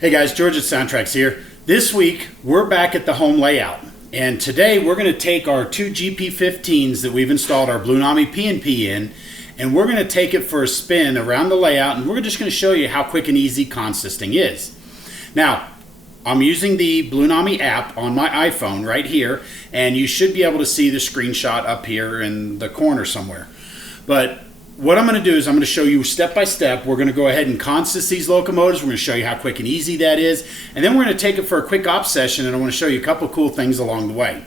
Hey guys, George at SoundTraxx here. This week we're back at the home layout, and today we're going to take our two GP15s that we've installed our Blunami P&P in, and we're going to take it for a spin around the layout, and we're just going to show you how quick and easy consisting is. Now, I'm using the Blunami app on my iPhone right here, and you should be able to see the screenshot up here in the corner somewhere. But what I'm going to do is I'm going to show you step by step. We're going to go ahead and consist these locomotives. We're going to show you how quick and easy that is. And then we're going to take it for a quick op session, and I want to show you a couple of cool things along the way.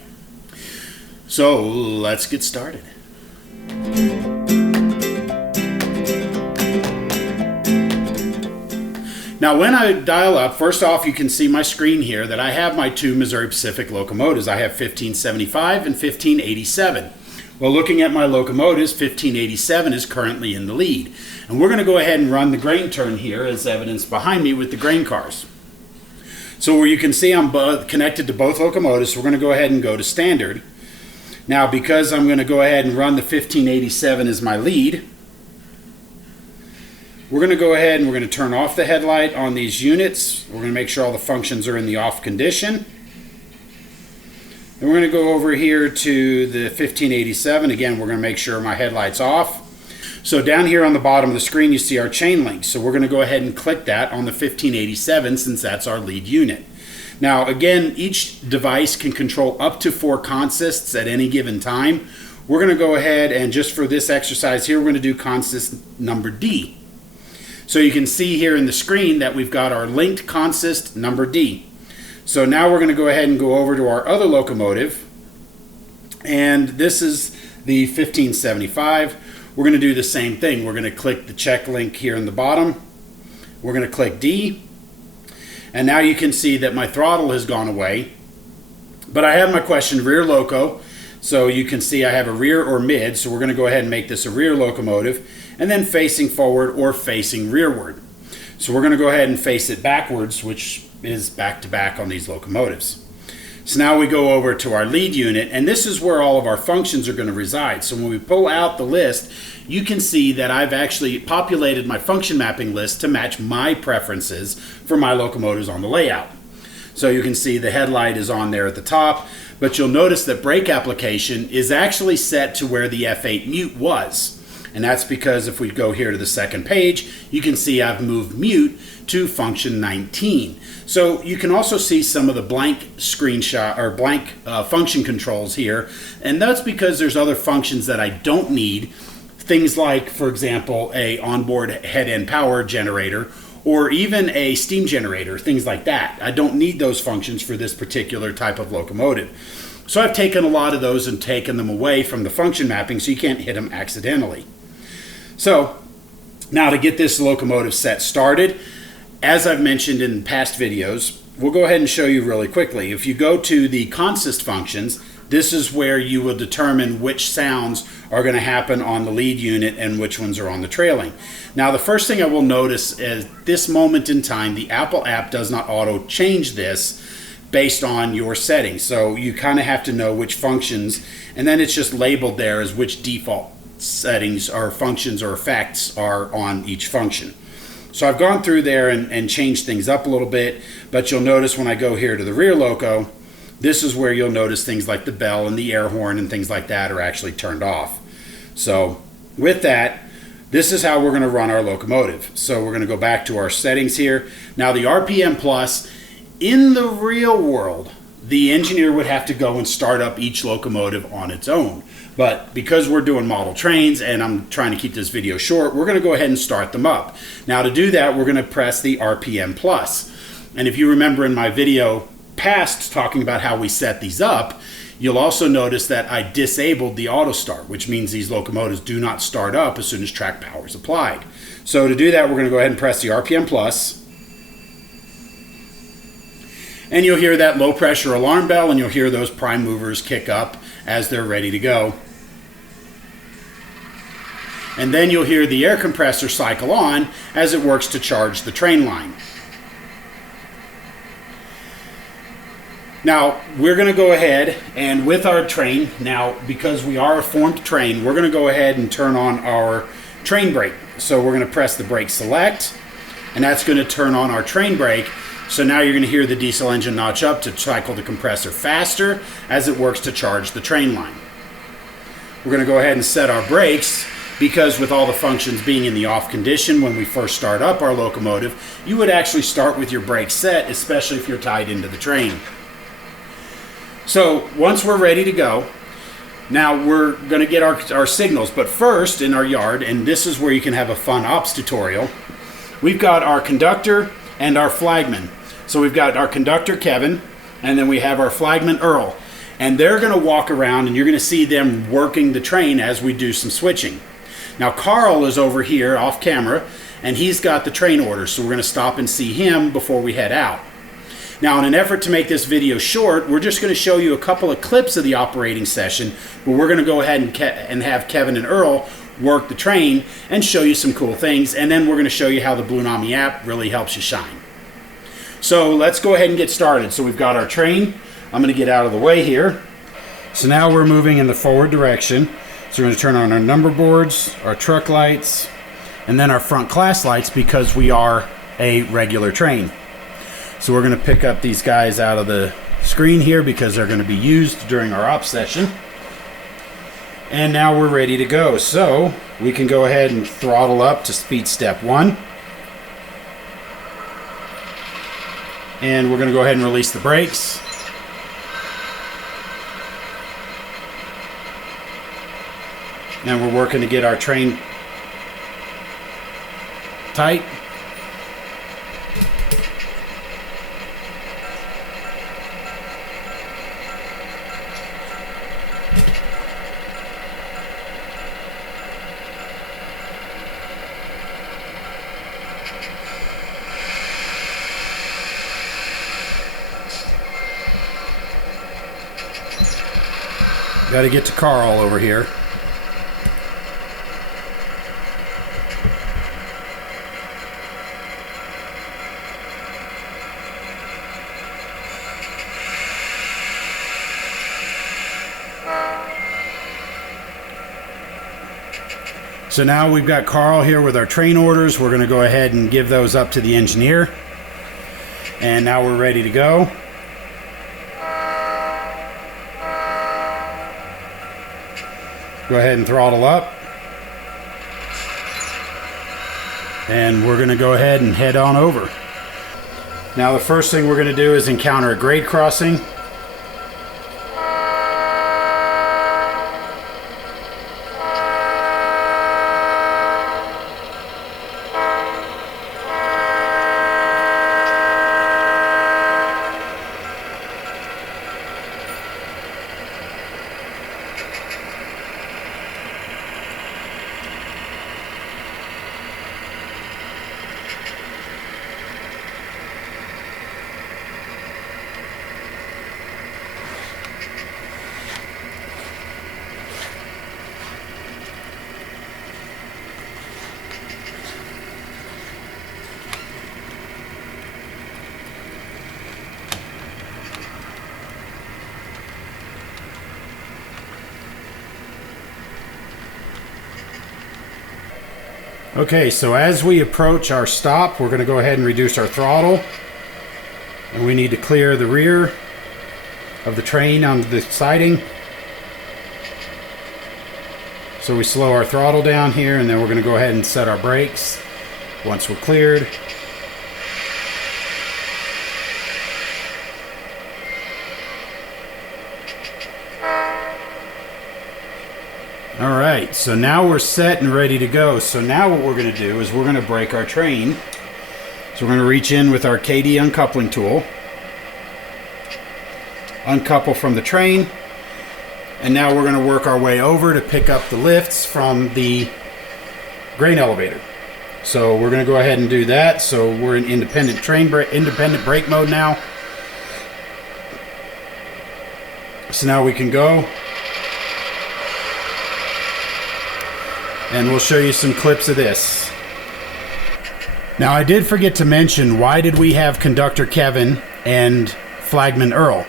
So let's get started. Now when I dial up, first off you can see my screen here that I have my two Missouri Pacific locomotives. I have 1575 and 1587. Well, looking at my locomotives, 1587 is currently in the lead. And we're going to go ahead and run the grain turn here as evidenced behind me with the grain cars. So where you can see I'm connected to both locomotives, we're going to go ahead and go to standard. Now because I'm going to go ahead and run the 1587 as my lead, we're going to go ahead and we're going to turn off the headlight on these units. We're going to make sure all the functions are in the off condition. And we're going to go over here to the 1587. Again, we're going to make sure my headlight's off. So down here on the bottom of the screen, you see our chain link. So we're going to go ahead and click that on the 1587 since that's our lead unit. Now, again, each device can control up to 4 consists at any given time. We're going to go ahead and just for this exercise here, we're going to do consist number D. So you can see here in the screen that we've got our linked consist number D. So now we're going to go ahead and go over to our other locomotive, and this is the 1575. We're going to do the same thing. We're going to click the check link here in the bottom. We're going to click D, and now you can see that my throttle has gone away, but I have my question rear loco, so you can see I have a rear or mid, so we're going to go ahead and make this a rear locomotive, and then facing forward or facing rearward. So we're going to go ahead and face it backwards, which is back to back on these locomotives. So now we go over to our lead unit, and this is where all of our functions are going to reside. So when we pull out the list, you can see that I've actually populated my function mapping list to match my preferences for my locomotives on the layout. So you can see the headlight is on there at the top, but you'll notice that brake application is actually set to where the F8 mute was. And that's because if we go here to the second page, you can see I've moved mute to function 19. So you can also see some of the blank screenshot or blank function controls here. And that's because there's other functions that I don't need. Things like, for example, a onboard head-end power generator or even a steam generator, things like that. I don't need those functions for this particular type of locomotive. So I've taken a lot of those and taken them away from the function mapping so you can't hit them accidentally. So now to get this locomotive set started, as I've mentioned in past videos, we'll go ahead and show you really quickly. If you go to the consist functions, this is where you will determine which sounds are going to happen on the lead unit and which ones are on the trailing. Now the first thing I will notice is this moment in time, the Apple app does not auto change this based on your settings. So you kind of have to know which functions, and then it's just labeled there as which default settings or functions or effects are on each function. So I've gone through there and changed things up a little bit, but you'll notice when I go here to the rear loco, this is where you'll notice things like the bell and the air horn and things like that are actually turned off. So with that, this is how we're going to run our locomotive. So we're going to go back to our settings here. Now the RPM plus, in the real world, the engineer would have to go and start up each locomotive on its own. But because we're doing model trains and I'm trying to keep this video short, we're going to go ahead and start them up. Now to do that, we're going to press the RPM plus. And if you remember in my video past talking about how we set these up, you'll also notice that I disabled the auto start, which means these locomotives do not start up as soon as track power is applied. So to do that, we're going to go ahead and press the RPM plus. And you'll hear that low pressure alarm bell, and you'll hear those prime movers kick up as they're ready to go. And then you'll hear the air compressor cycle on as it works to charge the train line. Now, we're going to go ahead and with our train, now because we are a formed train, we're going to go ahead and turn on our train brake. So we're going to press the brake select, and that's going to turn on our train brake. So now you're going to hear the diesel engine notch up to cycle the compressor faster as it works to charge the train line. We're going to go ahead and set our brakes, because with all the functions being in the off condition when we first start up our locomotive, you would actually start with your brakes set, especially if you're tied into the train. So once we're ready to go, now we're going to get our signals, but first in our yard, and this is where you can have a fun ops tutorial, we've got our conductor and our flagman. So we've got our conductor, Kevin, and then we have our flagman, Earl. And they're going to walk around and you're going to see them working the train as we do some switching. Now Carl is over here off camera and he's got the train orders, so we're going to stop and see him before we head out. Now in an effort to make this video short, we're just going to show you a couple of clips of the operating session, but we're going to go ahead and have Kevin and Earl work the train and show you some cool things, and then we're going to show you how the Blunami app really helps you shine. So let's go ahead and get started. So we've got our train. I'm going to get out of the way here. So now we're moving in the forward direction. So we're going to turn on our number boards, our truck lights, and then our front class lights because we are a regular train. So we're going to pick up these guys out of the screen here because they're going to be used during our op session. And now we're ready to go. So we can go ahead and throttle up to speed step 1. And we're going to go ahead and release the brakes. And we're working to get our train tight. Got to get to Carl over here. So now we've got Carl here with our train orders. We're going to go ahead and give those up to the engineer. And now we're ready to go. Go ahead and throttle up. And we're going to go ahead and head on over. Now the first thing we're going to do is encounter a grade crossing. Okay, so as we approach our stop, we're going to go ahead and reduce our throttle. And we need to clear the rear of the train on the siding. So we slow our throttle down here, and then we're going to go ahead and set our brakes once we're cleared. Alright, so now we're set and ready to go. So now what we're going to do is we're going to brake our train. So we're going to reach in with our KD uncoupling tool, uncouple from the train, and now we're going to work our way over to pick up the lifts from the grain elevator. So we're going to go ahead and do that. So we're in independent brake mode now. So now we can go. And we'll show you some clips of this. Now I did forget to mention, why did we have conductor Kevin and flagman Earl?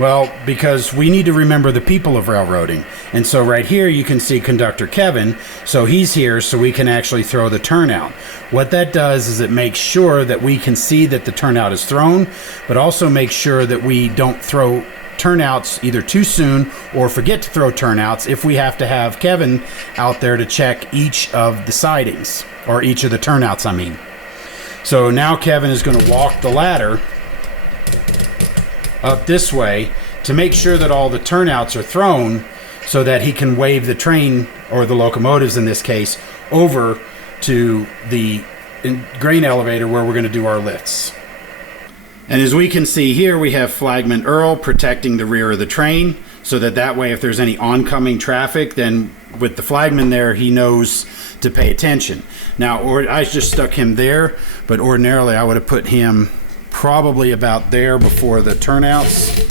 Well, because we need to remember the people of railroading. And so right here you can see conductor Kevin. So he's here so we can actually throw the turnout. What that does is it makes sure that we can see that the turnout is thrown, but also make sure that we don't throw turnouts either too soon or forget to throw turnouts if we have to have Kevin out there to check each of the sidings, or each of the turnouts, I mean. So now Kevin is going to walk the ladder up this way to make sure that all the turnouts are thrown so that he can wave the train, or the locomotives in this case, over to the grain elevator where we're going to do our lifts. And as we can see here, we have Flagman Earl protecting the rear of the train so that way if there's any oncoming traffic, then with the flagman there, he knows to pay attention. Now, I just stuck him there, but ordinarily I would have put him probably about there before the turnouts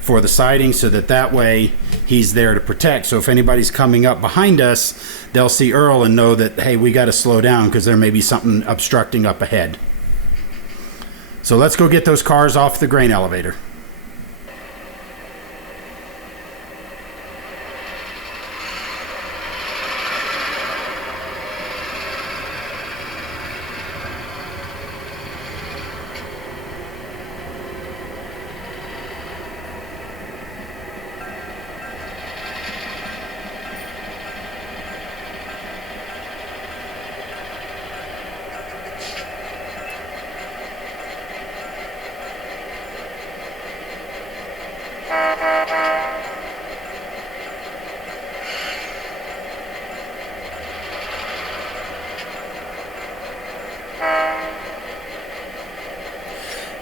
for the siding, so that way he's there to protect. So if anybody's coming up behind us, they'll see Earl and know that, hey, we got to slow down because there may be something obstructing up ahead. So let's go get those cars off the grain elevator.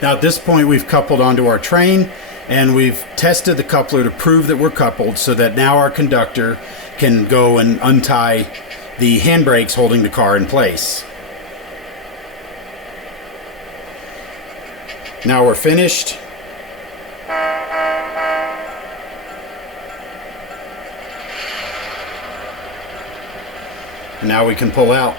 Now at this point we've coupled onto our train and we've tested the coupler to prove that we're coupled, so that now our conductor can go and untie the handbrakes holding the car in place. Now we're finished. And now we can pull out.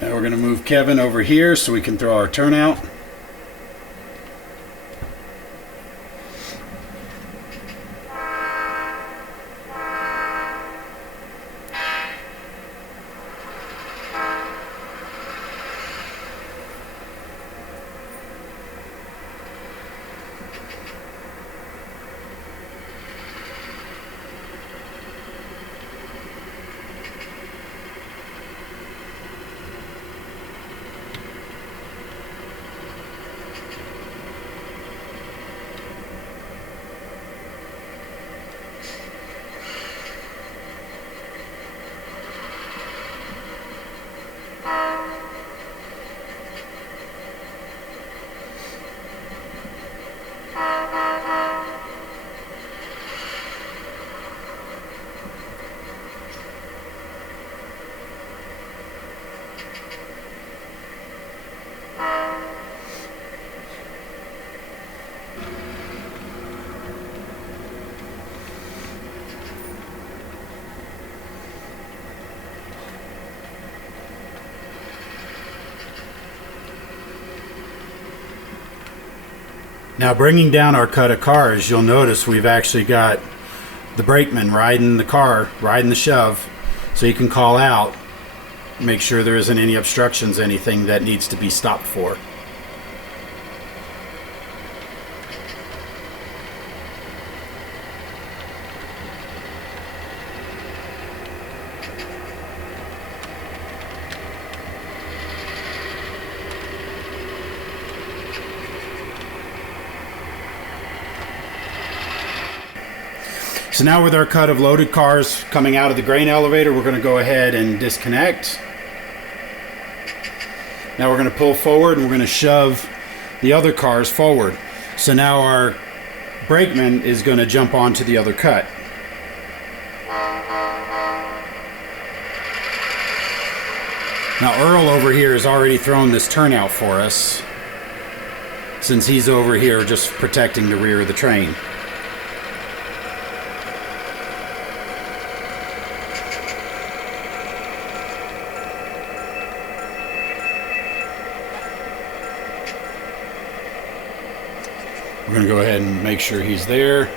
Now we're going to move Kevin over here so we can throw our turnout. Now bringing down our cut of cars, you'll notice we've actually got the brakeman riding the car, riding the shove, so you can call out, make sure there isn't any obstructions, anything that needs to be stopped for. so now with our cut of loaded cars coming out of the grain elevator, we're going to go ahead and disconnect. Now we're going to pull forward and we're going to shove the other cars forward. So now our brakeman is going to jump onto the other cut. Now Earl over here has already thrown this turnout for us, since he's over here just protecting the rear of the train. We're going to go ahead and make sure he's there.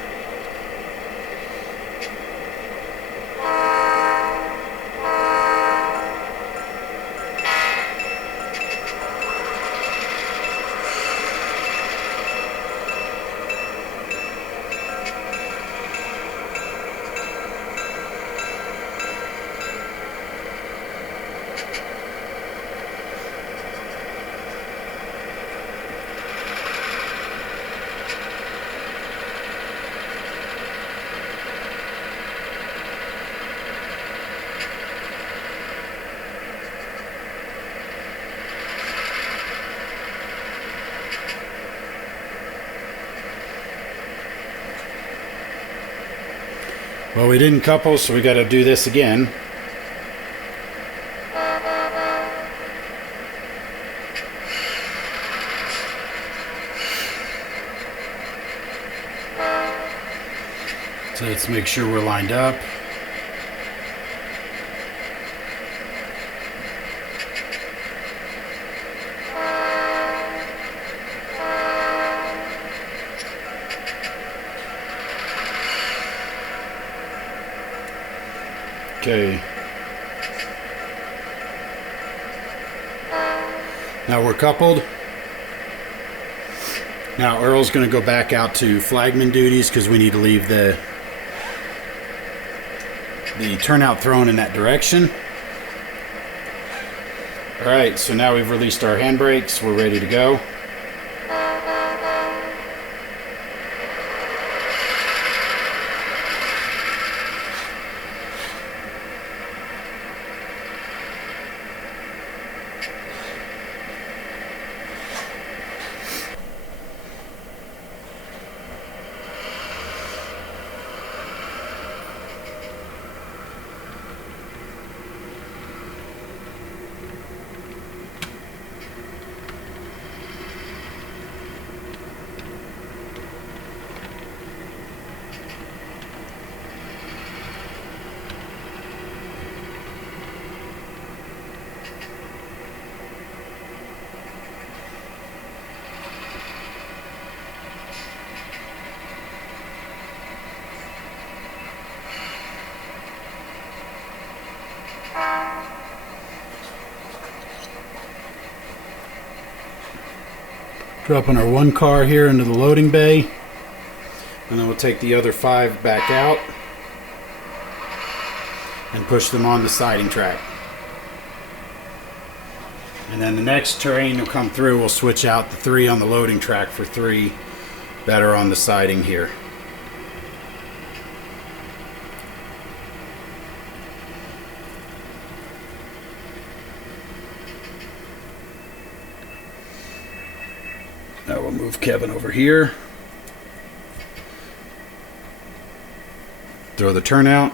Well, we didn't couple, so we got to do this again. So let's make sure we're lined up. Okay. Now we're coupled. Now Earl's going to go back out to flagman duties because we need to leave the turnout thrown in that direction. Alright, so now we've released our handbrakes. We're ready to go. Dropping our one car here into the loading bay, and then we'll take the other 5 back out and push them on the siding track. And then the next train will come through, we'll switch out the 3 on the loading track for 3 that are on the siding here. Now we'll move Kevin over here. Throw the turnout.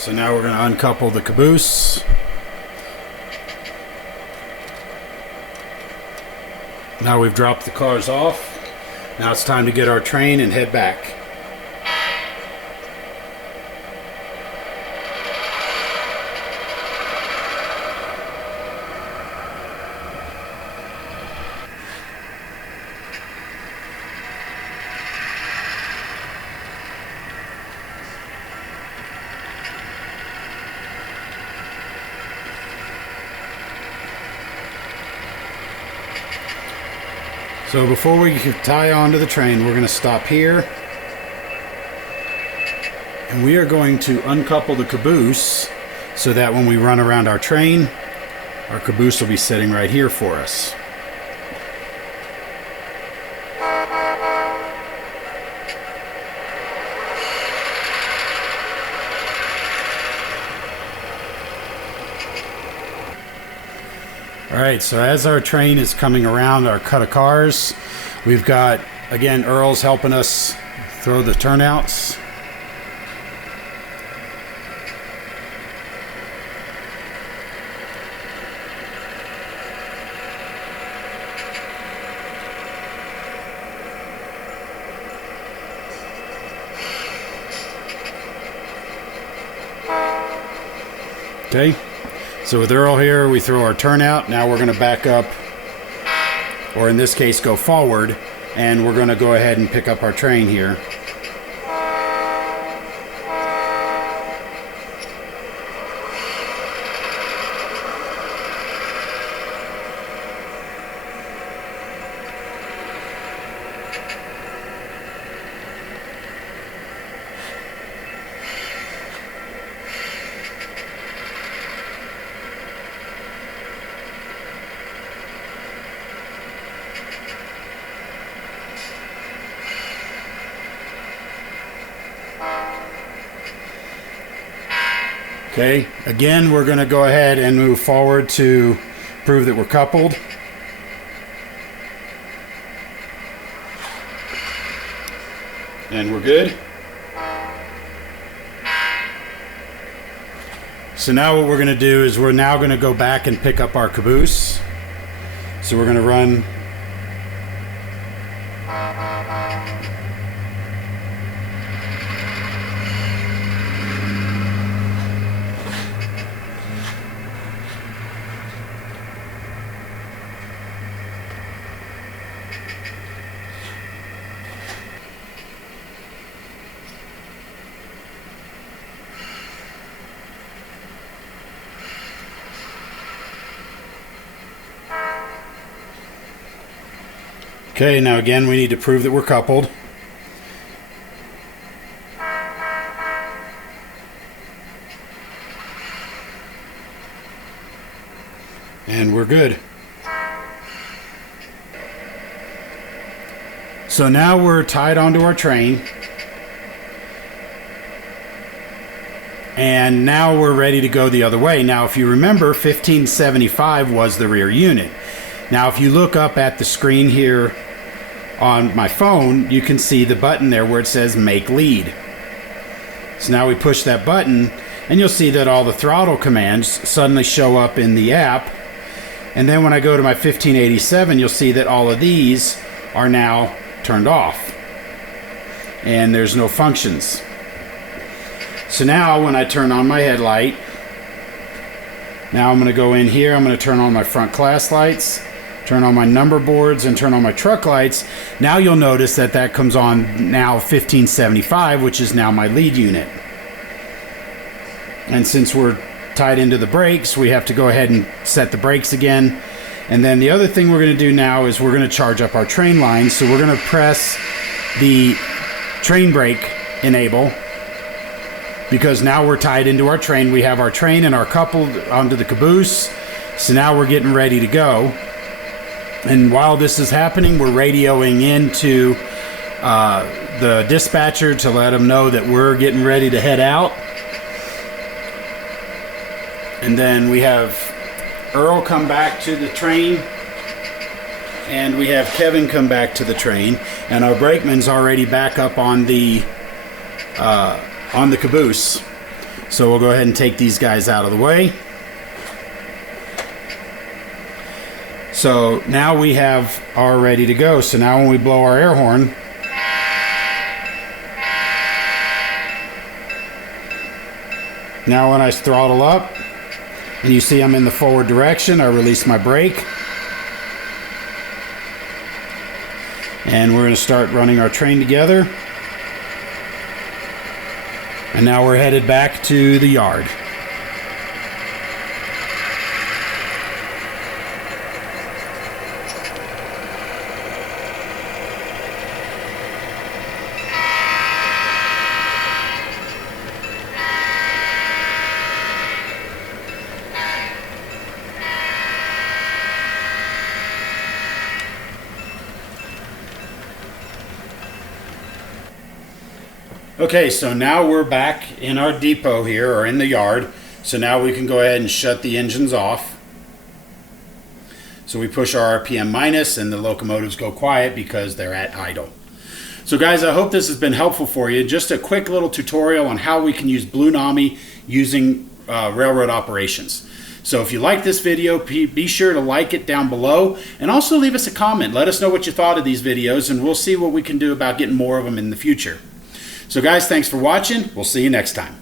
So now we're going to uncouple the caboose. Now we've dropped the cars off. Now it's time to get our train and head back. So before we tie onto the train, we're going to stop here. And we are going to uncouple the caboose so that when we run around our train, our caboose will be sitting right here for us. Alright, so as our train is coming around our cut of cars, we've got, again, Earl's helping us throw the turnouts. Okay. So with Earl here, we throw our turnout. Now we're going to back up, or in this case, go forward, and we're going to go ahead and pick up our train here. Okay, again, we're going to go ahead and move forward to prove that we're coupled. And we're good. So now what we're going to do is we're now going to go back and pick up our caboose. So we're going to run Okay, now again we need to prove that we're coupled. And we're good. So now we're tied onto our train. And now we're ready to go the other way. Now if you remember, 1575 was the rear unit. Now if you look up at the screen here on my phone, you can see the button there where it says make lead. So now we push that button and you'll see that all the throttle commands suddenly show up in the app. And then when I go to my 1587, you'll see that all of these are now turned off and there's no functions. So now when I turn on my headlight, now I'm going to go in here, I'm going to turn on my front class lights, turn on my number boards, and turn on my truck lights. Now you'll notice that that comes on now 1575, which is now my lead unit. And since we're tied into the brakes, we have to go ahead and set the brakes again. And then the other thing we're going to do now is we're going to charge up our train lines. So we're going to press the train brake enable, because now we're tied into our train. We have our train and our coupled onto the caboose. So now we're getting ready to go. And while this is happening, we're radioing into the dispatcher to let them know that we're getting ready to head out. And then we have Earl come back to the train, and we have Kevin come back to the train, and our brakeman's already back up on the caboose. So we'll go ahead and take these guys out of the way. So now we have our ready to go. So now when we blow our air horn, now when I throttle up and you see I'm in the forward direction, I release my brake. And we're going to start running our train together. And now we're headed back to the yard. Okay, so now we're back in our depot here, or in the yard. So now we can go ahead and shut the engines off. So we push our RPM minus and the locomotives go quiet because they're at idle. So guys, I hope this has been helpful for you. Just a quick little tutorial on how we can use Blunami using railroad operations. So if you like this video, be sure to like it down below and also leave us a comment. Let us know what you thought of these videos and we'll see what we can do about getting more of them in the future. So guys, thanks for watching. We'll see you next time.